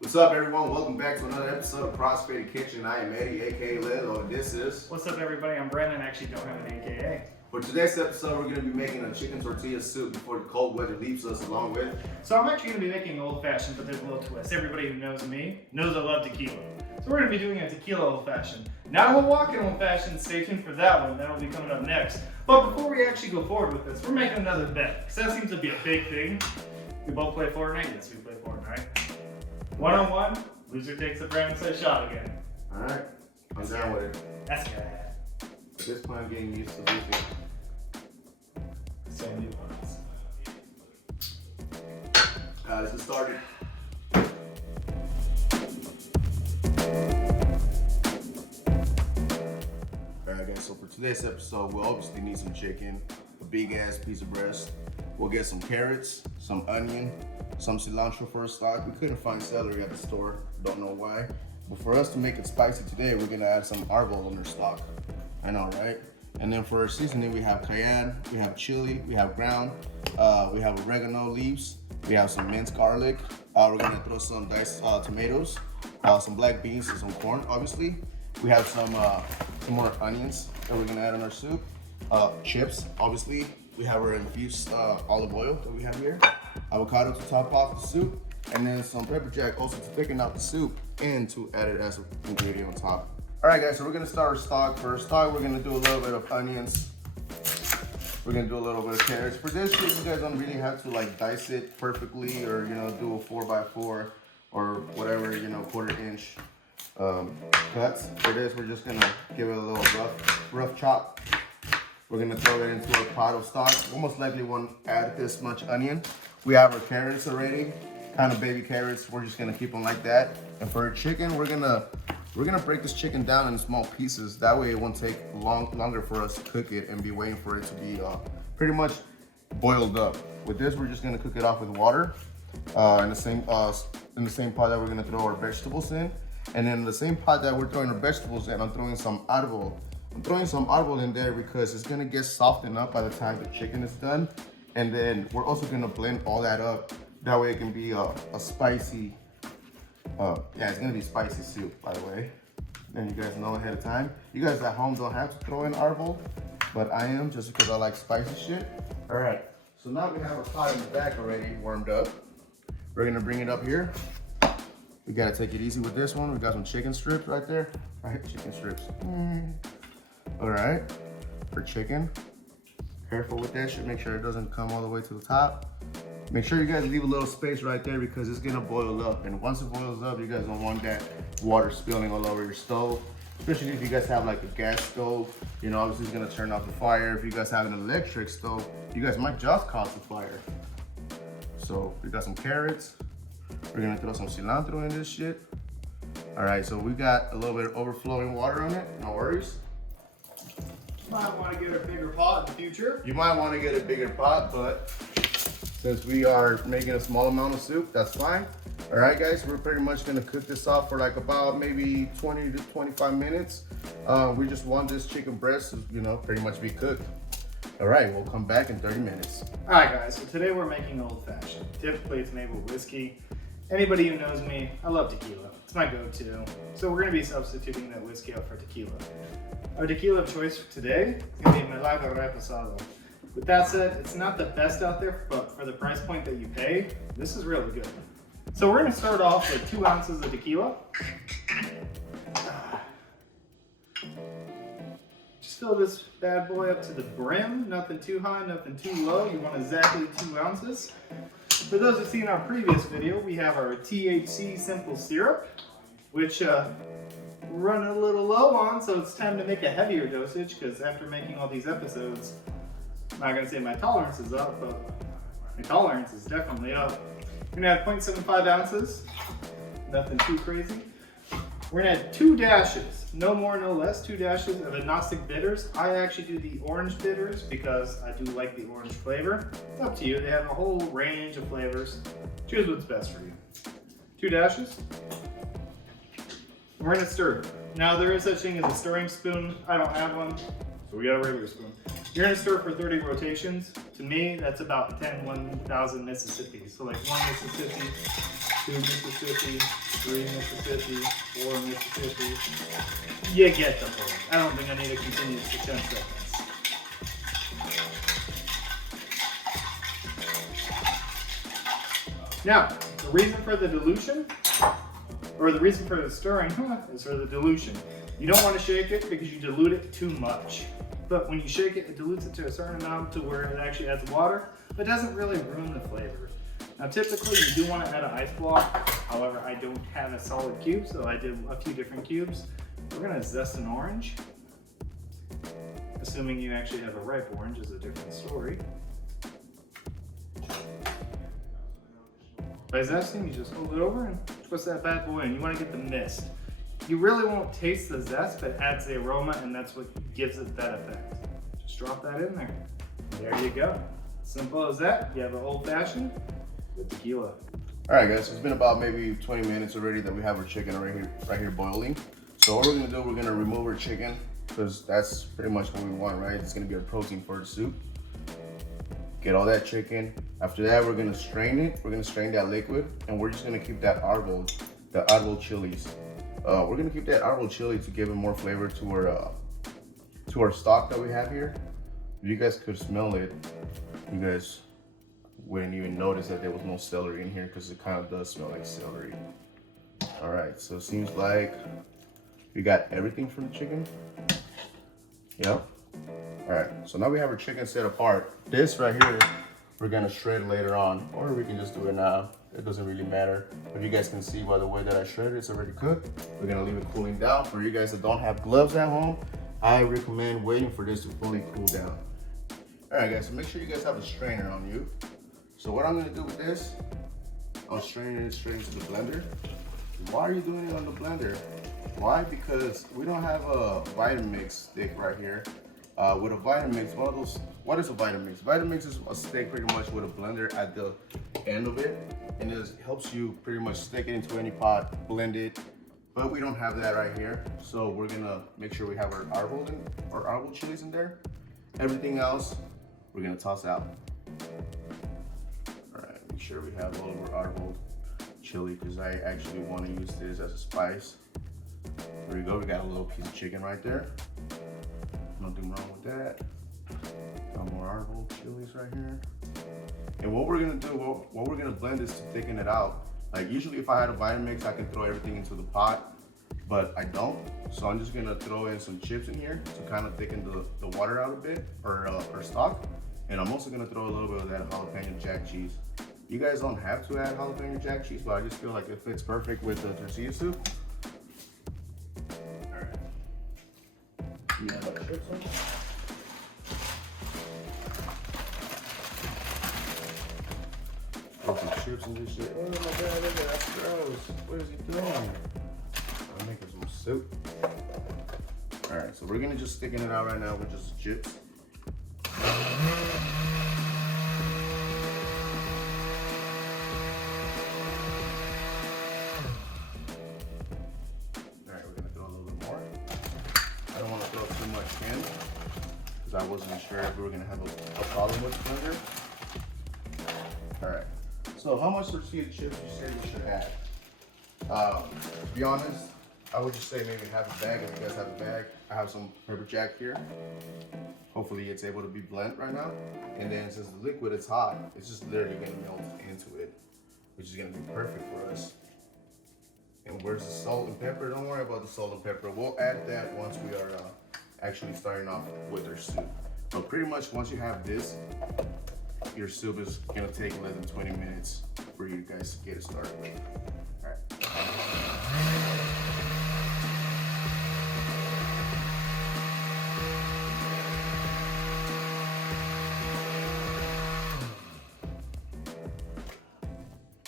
What's up, everyone? Welcome back to another episode of CrossFaded Kitchen. I am Eddie, aka Lilo, and this is... What's up, everybody? I'm Brandon. I actually don't have an AKA. For today's episode, we're going to be making a chicken tortilla soup before the cold weather leaves us, along with... So I'm actually going to be making old fashioned, but there's a little twist. Everybody who knows me knows I love tequila. So we're going to be doing a tequila old fashioned. Not a Milwaukee old fashioned. Stay tuned for that one. That'll be coming up next. But before we actually go forward with this, we're making another bet. Because that seems to be a big thing. We both play Fortnite? Yes, we play Fortnite. One-on-one. Loser takes the Brandon says shot again. Alright, I'm down with it. That's good. At this point, I'm getting used to losing. So new ones. Let's get started. Alright guys, so for today's episode, we'll obviously need some chicken, a big ass piece of breast. We'll get some carrots, some onion, some cilantro for a stock. We couldn't find celery at the store, don't know why. But for us to make it spicy today, we're gonna add some arbo in our stock. I know, right? And then for our seasoning, we have cayenne, we have chili, we have ground, we have oregano leaves, we have some minced garlic. We're gonna throw some diced tomatoes, some black beans and some corn, obviously. We have some more onions that we're gonna add in our soup. Chips, obviously. We have our infused olive oil that we have here. Avocado to top off the soup. And then some pepper jack also to thicken out the soup and to add it as an ingredient on top. All right guys, so we're gonna start our stock. For our stock, we're gonna do a little bit of onions. We're gonna do a little bit of carrots. For this shit, you guys don't really have to like dice it perfectly or, you know, do a 4x4 or whatever, you know, quarter-inch cuts. For this, we're just gonna give it a little rough chop. We're gonna throw it into a pot of stock. We'll most likely won't add this much onion. We have our carrots already, kind of baby carrots. We're just gonna keep them like that. And for our chicken, we're gonna break this chicken down in small pieces. That way it won't take longer for us to cook it and be waiting for it to be pretty much boiled up. With this, we're just gonna cook it off with water in the same pot that we're gonna throw our vegetables in. And then in the same pot that we're throwing our vegetables in, I'm throwing some arbol. I'm throwing some arbol in there because it's gonna get softened up by the time the chicken is done. And then we're also gonna blend all that up. That way it can be a spicy, it's gonna be spicy soup, by the way. Then you guys know ahead of time. You guys at home don't have to throw in arbol, but I am just because I like spicy shit. All right, so now we have our pot in the back already warmed up. We're gonna bring it up here. We gotta take it easy with this one. We got some chicken strips right there. All right, chicken strips. All right, for chicken. Careful with that shit, make sure it doesn't come all the way to the top. Make sure you guys leave a little space right there because it's gonna boil up. And once it boils up, you guys don't want that water spilling all over your stove. Especially if you guys have like a gas stove, you know, obviously it's gonna turn off the fire. If you guys have an electric stove, you guys might just cause a fire. So we got some carrots. We're gonna throw some cilantro in this shit. All right, so we got a little bit of overflowing water on it, no worries. Might want to get a bigger pot in the future. You might want to get a bigger pot, but since we are making a small amount of soup, that's fine. All right, guys, we're pretty much gonna cook this off for like about maybe 20 to 25 minutes. We just want this chicken breast to, you know, pretty much be cooked. All right, we'll come back in 30 minutes. All right, guys, so today we're making old fashioned. Typically it's made with whiskey. Anybody who knows me, I love tequila. It's my go-to. So we're gonna be substituting that whiskey out for tequila. Our tequila of choice for today is gonna be Malaga Reposado. With that said, it's not the best out there, but for the price point that you pay, this is really good. So we're gonna start off with 2 ounces of tequila. Just fill this bad boy up to the brim. Nothing too high, nothing too low. You want exactly 2 ounces. For those who've seen our previous video, we have our THC simple syrup, which we're running a little low on, so it's time to make a heavier dosage, because after making all these episodes, I'm not gonna say my tolerance is up, but my tolerance is definitely up. We're gonna add 0.75 ounces, nothing too crazy. We're gonna add 2 dashes, no more, no less, 2 dashes of agnostic bitters. I actually do the orange bitters because I do like the orange flavor. It's up to you, they have a whole range of flavors. Choose what's best for you. 2 dashes. We're gonna stir. Now there is such thing as a stirring spoon. I don't have one, so we got a regular spoon. You're gonna stir for 30 rotations. To me, that's about 10 1,000 Mississippi. So like 1 Mississippi 2 Mississippi, 3 Mississippi, 4 Mississippi. You get the point. I don't think I need to continue this for 10 seconds. Now, the reason for the dilution, or the reason for the stirring, is for the dilution. You don't want to shake it because you dilute it too much. But when you shake it, it dilutes it to a certain amount to where it actually adds water, but doesn't really ruin the flavor. Now typically you do want to add an ice block. However, I don't have a solid cube, so I did a few different cubes. We're gonna zest an orange. Assuming you actually have a ripe orange is a different story. By zesting, you just hold it over and twist that bad boy in. You want to get the mist. You really won't taste the zest, but it adds the aroma, and that's what gives it that effect. Just drop that in there. There you go. Simple as that. You have an old fashioned with tequila. All right, guys. It's been about maybe 20 minutes already that we have our chicken right here boiling. So what we're gonna do, we're gonna remove our chicken because that's pretty much what we want, right? It's gonna be our protein for the soup. Get all that chicken. After that, we're gonna strain it. We're gonna strain that liquid, and we're just gonna keep that the arbol chilies. We're gonna keep that arbol chili to give it more flavor to our stock that we have here. If you guys could smell it, you guys wouldn't even notice that there was no celery in here because it kind of does smell like celery. All right, so it seems like we got everything from the chicken. Yep. All right, so now we have our chicken set apart. This right here, we're gonna shred later on, or we can just do it now. It doesn't really matter. But you guys can see by the way that I shredded, it's already cooked. We're gonna leave it cooling down. For you guys that don't have gloves at home, I recommend waiting for this to fully cool down. All right, guys, so make sure you guys have a strainer on you. So what I'm gonna do with this, I'm straining it straight into the blender. Why are you doing it on the blender? Why? Because we don't have a Vitamix stick right here. With a Vitamix, what is a Vitamix? Vitamix is a stick pretty much with a blender at the end of it, and it helps you pretty much stick it into any pot, blend it, but we don't have that right here. So we're gonna make sure we have our arbol chilies in there. Everything else, we're gonna toss out. All right, make sure we have all of our arbol chili because I actually want to use this as a spice. There we go, we got a little piece of chicken right there. Nothing wrong with that. Got more arbol chilies right here. And what we're gonna do, what we're gonna blend is to thicken it out. Like usually if I had a Vitamix, I can throw everything into the pot, but I don't. So I'm just gonna throw in some chips in here to kind of thicken the water out a bit, or stock. And I'm also gonna throw a little bit of that jalapeno jack cheese. You guys don't have to add jalapeno jack cheese, but I just feel like it fits perfect with the tortilla soup. All right. You have our chips on? Put some chips in this shit. Oh my god, look at that, that's gross. What is he doing? I'm making some soup. All right, so we're gonna just thicken it out right now with just chips. I wasn't sure if we were gonna have a problem with the blender. All right, so how much tortilla chips you say you should add? To be honest, I would just say maybe half a bag if you guys have a bag. I have some pepper jack here. Hopefully it's able to be blent right now. And then since the liquid is hot, it's just literally gonna melt into it, which is gonna be perfect for us. And where's the salt and pepper? Don't worry about the salt and pepper. We'll add that once we are actually starting off with our soup. But pretty much once you have this, your soup is gonna take less than 20 minutes for you guys to get it started with. All right.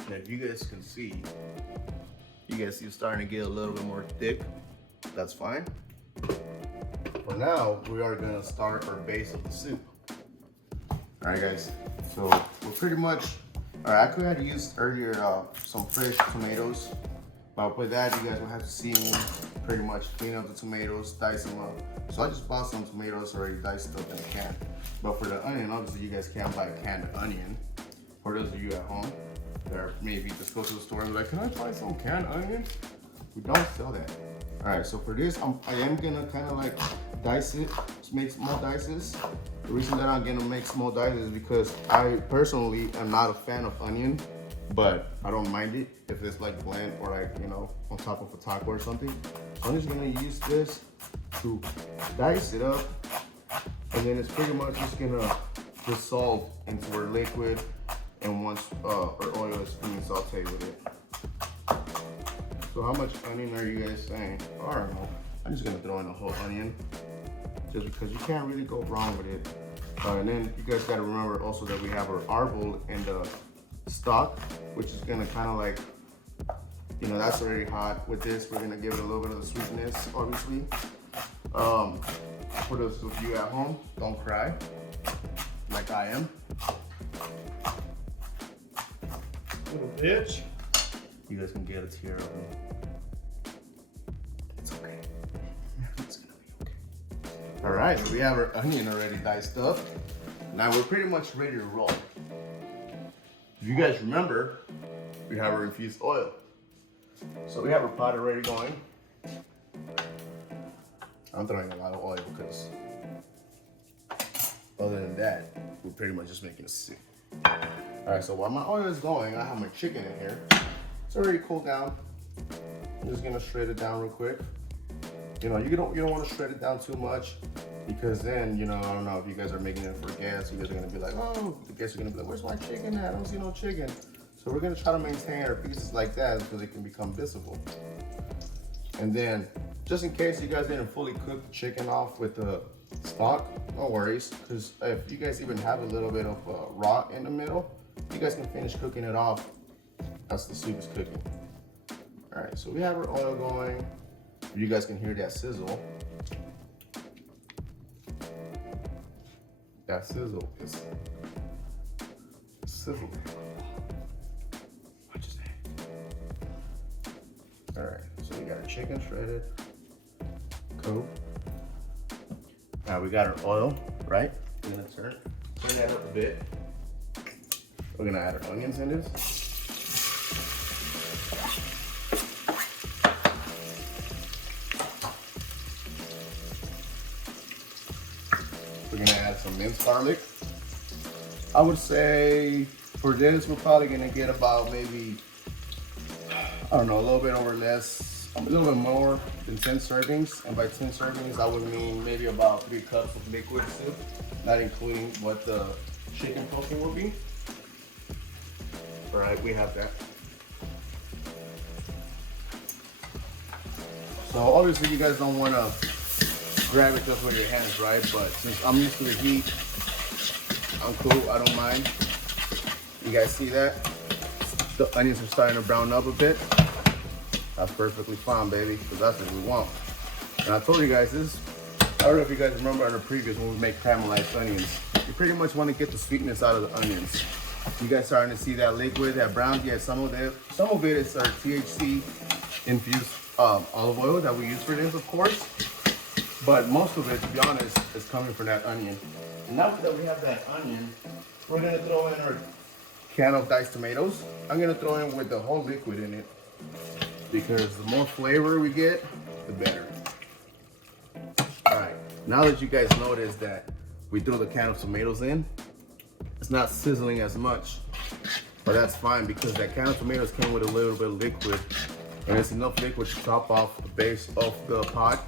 Now if you guys can see, you guys see it's starting to get a little bit more thick. That's fine. For now, we are gonna start our base of the soup. All right, guys. So we're pretty much. All right, I could have used earlier some fresh tomatoes, but with that, you guys will have to see me pretty much clean up the tomatoes, dice them up. So I just bought some tomatoes already diced up in a can. But for the onion, obviously, you guys can't buy a canned onion. For those of you at home, Or maybe just go to the store and be like, can I find some canned onions? We don't sell that. All right, so for this, I am gonna kind of like dice it, just make small dices. The reason that I'm gonna make small dices is because I personally am not a fan of onion, but I don't mind it if it's like bland or like, you know, on top of a taco or something. So I'm just gonna use this to dice it up, and then it's pretty much just gonna dissolve into our liquid, and once our oil is being sauteed with it. So how much onion are you guys saying? I don't know. I'm just gonna throw in a whole onion, just because you can't really go wrong with it. And then you guys gotta remember also that we have our arbol and the stock, which is gonna kind of like, you know, that's already hot. With this, we're gonna give it a little bit of the sweetness, obviously. For those of you at home, don't cry, like I am. Little bitch. You guys can get a tear of me. It's okay. It's gonna be okay. All right, so we have our onion already diced up. Now we're pretty much ready to roll. If you guys remember, we have our infused oil. So we have our pot already going. I'm throwing a lot of oil because other than that, we're pretty much just making a soup. All right, so while my oil is going, I have my chicken in here. It's already cooled down. I'm just gonna shred it down real quick. You know, you don't want to shred it down too much, because then, you know, I don't know if you guys are making it for gas, you guys are gonna be like, oh, the guests are gonna be like, where's my chicken at? I don't see no chicken. So we're gonna try to maintain our pieces like that so they can become visible. And then, just in case you guys didn't fully cook the chicken off with the stock, no worries, because if you guys even have a little bit of raw in the middle, you guys can finish cooking it off as the soup is cooking. All right, so we have our oil going. You guys can hear that sizzle. That sizzle is sizzling. Watch that. All right, so we got our chicken shredded. Cool. Now we got our oil, right? We're gonna turn that up a bit. We're gonna add our onions in this. We're gonna add some minced garlic. I would say for this, we're probably gonna get about maybe, I don't know, a little bit over less, a little bit more than 10 servings. And by 10 servings, I would mean maybe about 3 cups of liquid soup, not including what the chicken protein will be. All right, we have that. So obviously you guys don't want to grab it just with your hands, right? But since I'm used to the heat, I'm cool, I don't mind. You guys see that? The onions are starting to brown up a bit. That's perfectly fine, baby, because that's what we want. And I told you guys this, I don't know if you guys remember in the previous when we make caramelized onions, you pretty much want to get the sweetness out of the onions. You guys starting to see that liquid, that brown? Yeah, some of it is our THC infused olive oil that we use for this, of course. But most of it, to be honest, is coming from that onion. And now that we have that onion, we're gonna throw in our can of diced tomatoes. I'm gonna throw in with the whole liquid in it, because the more flavor we get, the better. All right, now that you guys notice that we threw the can of tomatoes in, it's not sizzling as much, but that's fine because that can of tomatoes came with a little bit of liquid, and it's enough liquid to top off the base of the pot,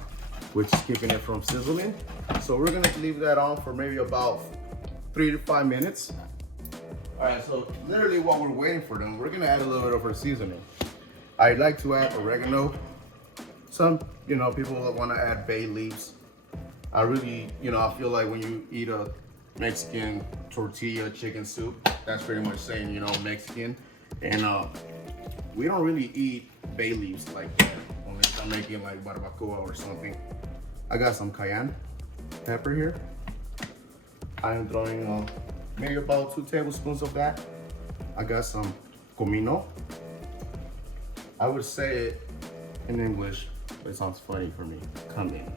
which is keeping it from sizzling. So we're gonna leave that on for maybe about 3 to 5 minutes. All right, so literally while we're waiting for them, we're gonna add a little bit of our seasoning. I like to add oregano. Some, you know, people wanna add bay leaves. I really, you know, I feel like when you eat a Mexican tortilla chicken soup, that's pretty much saying, you know, Mexican. And we don't really eat bay leaves like that, unless I'm making like barbacoa or something. I got some cayenne pepper here. I am throwing maybe about 2 tablespoons of that. I got some comino. I would say it in English, but it sounds funny for me. Cumin.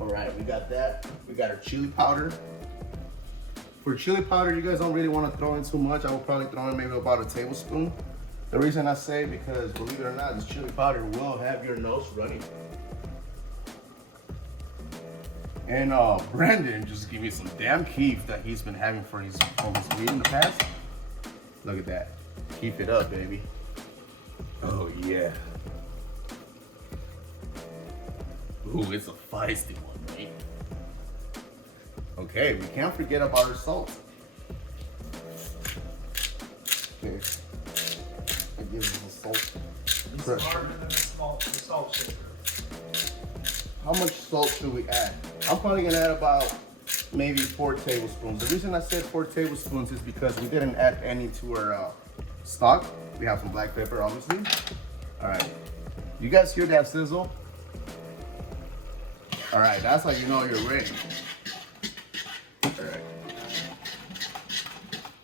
All right, we got that. We got our chili powder. For chili powder, you guys don't really want to throw in too much. I will probably throw in maybe about a tablespoon. The reason I say, because believe it or not, this chili powder will have your nose running. And Brandon just gave me some damn keef that he's been having for his weed in the past. Look at that. Keep it up, baby. Oh yeah. Ooh, it's a feisty one, right? Okay, we can't forget about our salt. Okay. It gives us a salt. It's harder than the salt shaker. How much salt should we add? I'm probably gonna add about maybe 4 tablespoons. The reason I said 4 tablespoons is because we didn't add any to our stock. We have some black pepper, obviously. All right, you guys hear that sizzle? All right, that's how you know you're ready. All right.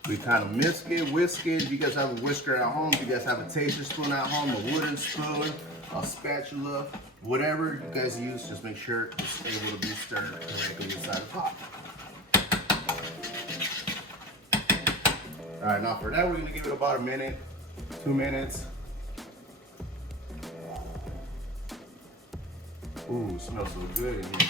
We kind of whisk it. If you guys have a whisker at home, if you guys have a taster spoon at home, a wooden spoon, a spatula, whatever you guys use, just make sure it's able to be stirred correctly inside the pot. All right, now for that, we're gonna give it about a minute, 2 minutes. Ooh, it smells so good in here.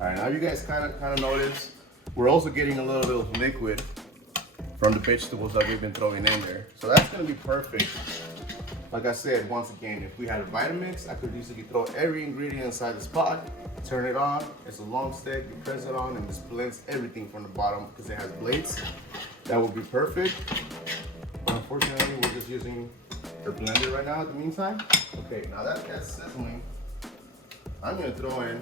All right, now you guys kind of notice we're also getting a little bit of liquid from the vegetables that we've been throwing in there. So that's gonna be perfect. Like I said, once again, if we had a Vitamix, I could easily throw every ingredient inside this pot, turn it on. It's a long stick, you press it on and this blends everything from the bottom because it has blades. That would be perfect. But unfortunately, we're just using our blender right now at the meantime. Okay, now that that's sizzling, I'm gonna throw in,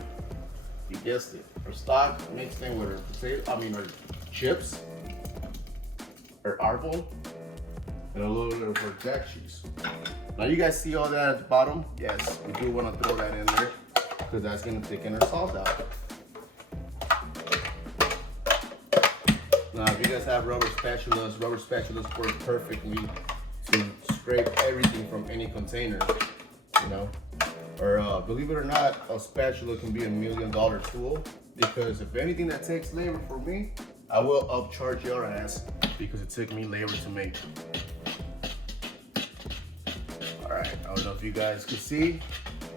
you guessed it, our stock mixed in with our our chips, our apple, and a little bit of our jack cheese. Now you guys see all that at the bottom? Yes, we do want to throw that in there because that's going to thicken our salt out. Now if you guys have rubber spatulas work perfectly to scrape everything from any container, you know. Or believe it or not, a spatula can be $1 million tool, because if anything that takes labor for me, I will upcharge your ass because it took me labor to make. All right, I don't know if you guys can see,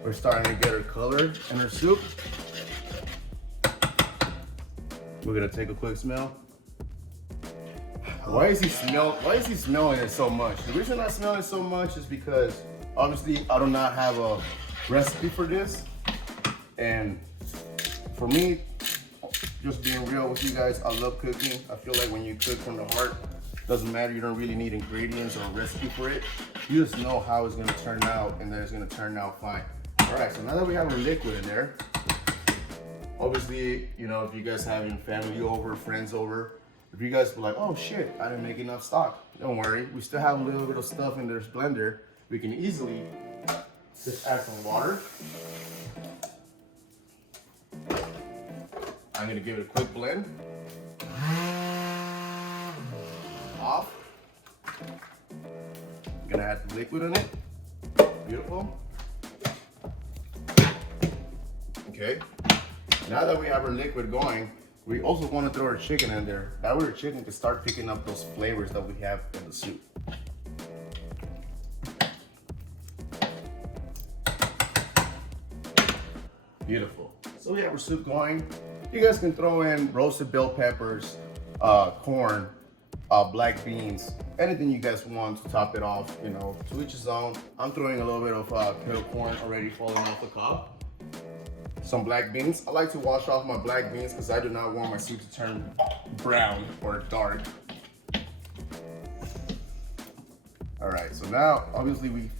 we're starting to get our color in our soup. We're gonna take a quick smell. Why is he smelling it so much? The reason I smell it so much is because obviously I do not have a recipe for this, and for me, just being real with you guys, I love cooking. I feel like when you cook from the heart, doesn't matter, you don't really need ingredients or a recipe for it. You just know how it's gonna turn out and that it's gonna turn out fine. All right, so now that we have our liquid in there, obviously, you know, if you guys have your family over, friends over, if you guys were like, oh shit, I didn't make enough stock, don't worry, we still have a little bit of stuff in this blender. We can easily just add some water. I'm gonna give it a quick blend. Off. I'm gonna add the liquid in it. Beautiful. Okay. Now that we have our liquid going, we also want to throw our chicken in there. That way our chicken can start picking up those flavors that we have in the soup. Beautiful. So we have our soup going. You guys can throw in roasted bell peppers, corn, black beans, anything you guys want to top it off, you know, to each his own. I'm throwing a little bit of kettle corn already falling off the cob. Some black beans. I like to wash off my black beans because I do not want my soup to turn brown or dark. All right, so now obviously we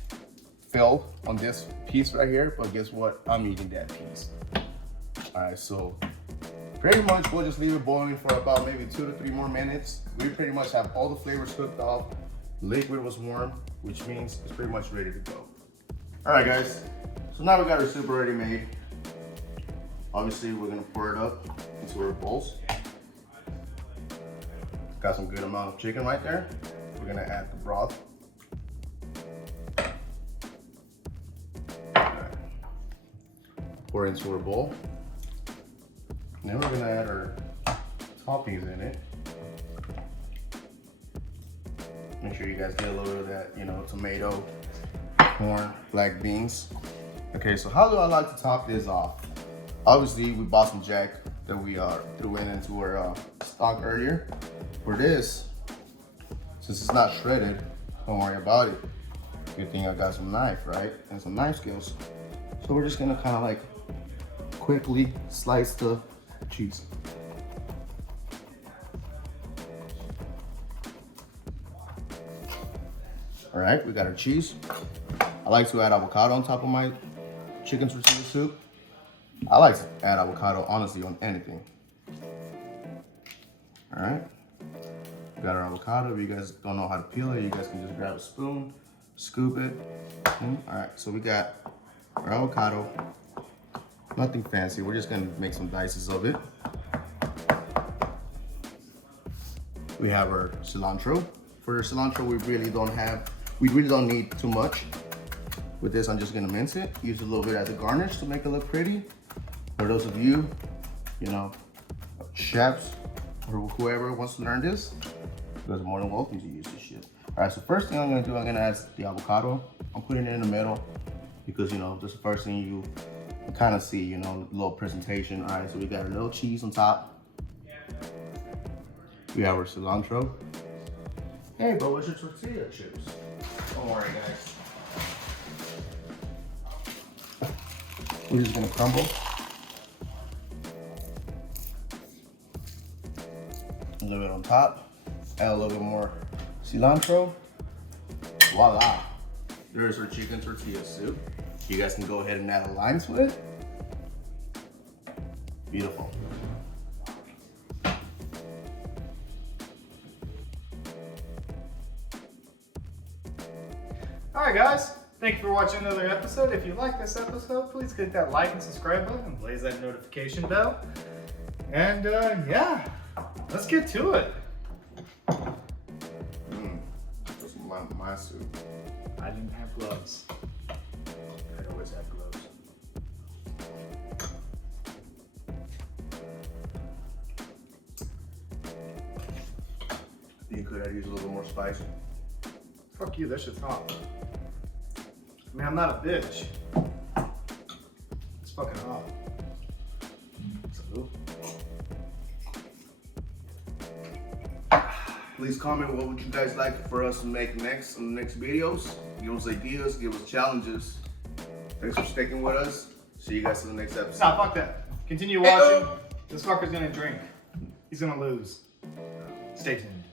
filled on this piece right here, but guess what? I'm eating that piece. All right, so pretty much we'll just leave it boiling for about maybe 2 to 3 more minutes. We pretty much have all the flavors cooked off. Liquid was warm, which means it's pretty much ready to go. All right, guys. So now we got our soup already made. Obviously, we're gonna pour it up into our bowls. Got some good amount of chicken right there. We're gonna add the broth. pour into our bowl. And then we're gonna add our toppings in it. Make sure you guys get a little bit of that, you know, tomato, corn, black beans. Okay, so how do I like to top this off? Obviously, we bought some Jack that we threw into our stock earlier. For this, since it's not shredded, don't worry about it. Good thing I got some knife, right? And some knife skills. So we're just gonna kind of like quickly slice the cheese. All right, we got our cheese. I like to add avocado on top of my chicken tortilla soup. I like to add avocado, honestly, on anything. All right, we got our avocado. If you guys don't know how to peel it, you guys can just grab a spoon, scoop it. All right, so we got our avocado. Nothing fancy. We're just gonna make some dices of it. We have our cilantro. For cilantro, we really don't need too much. With this, I'm just gonna mince it. Use a little bit as a garnish to make it look pretty. For those of you, you know, chefs or whoever wants to learn this, you guys are more than welcome to use this shit. All right, so first thing I'm gonna do, I'm gonna add the avocado. I'm putting it in the middle because, you know, this is the first thing you kind of see, you know, a little presentation. All right, so we got a little cheese on top. We have our cilantro. Hey, but what's your tortilla chips? Don't worry, guys. We're just gonna crumble. A little bit on top. Add a little bit more cilantro. Voila. There's our chicken tortilla soup. You guys can go ahead and add a lime to it. Beautiful. Alright guys, thank you for watching another episode. If you like this episode, please hit that like and subscribe button and blaze that notification bell. And yeah, let's get to it. This is my soup. I didn't have gloves. I always have gloves. You could have used a little more spice. Fuck you, that shit's hot. I mean, I'm not a bitch. It's fucking hot. Salute. Please comment what would you guys like for us to make next on the next videos. Give us ideas, give us challenges. Thanks for sticking with us. See you guys in the next episode. Nah, fuck that. Continue watching. This fucker's gonna drink. He's gonna lose. Stay tuned.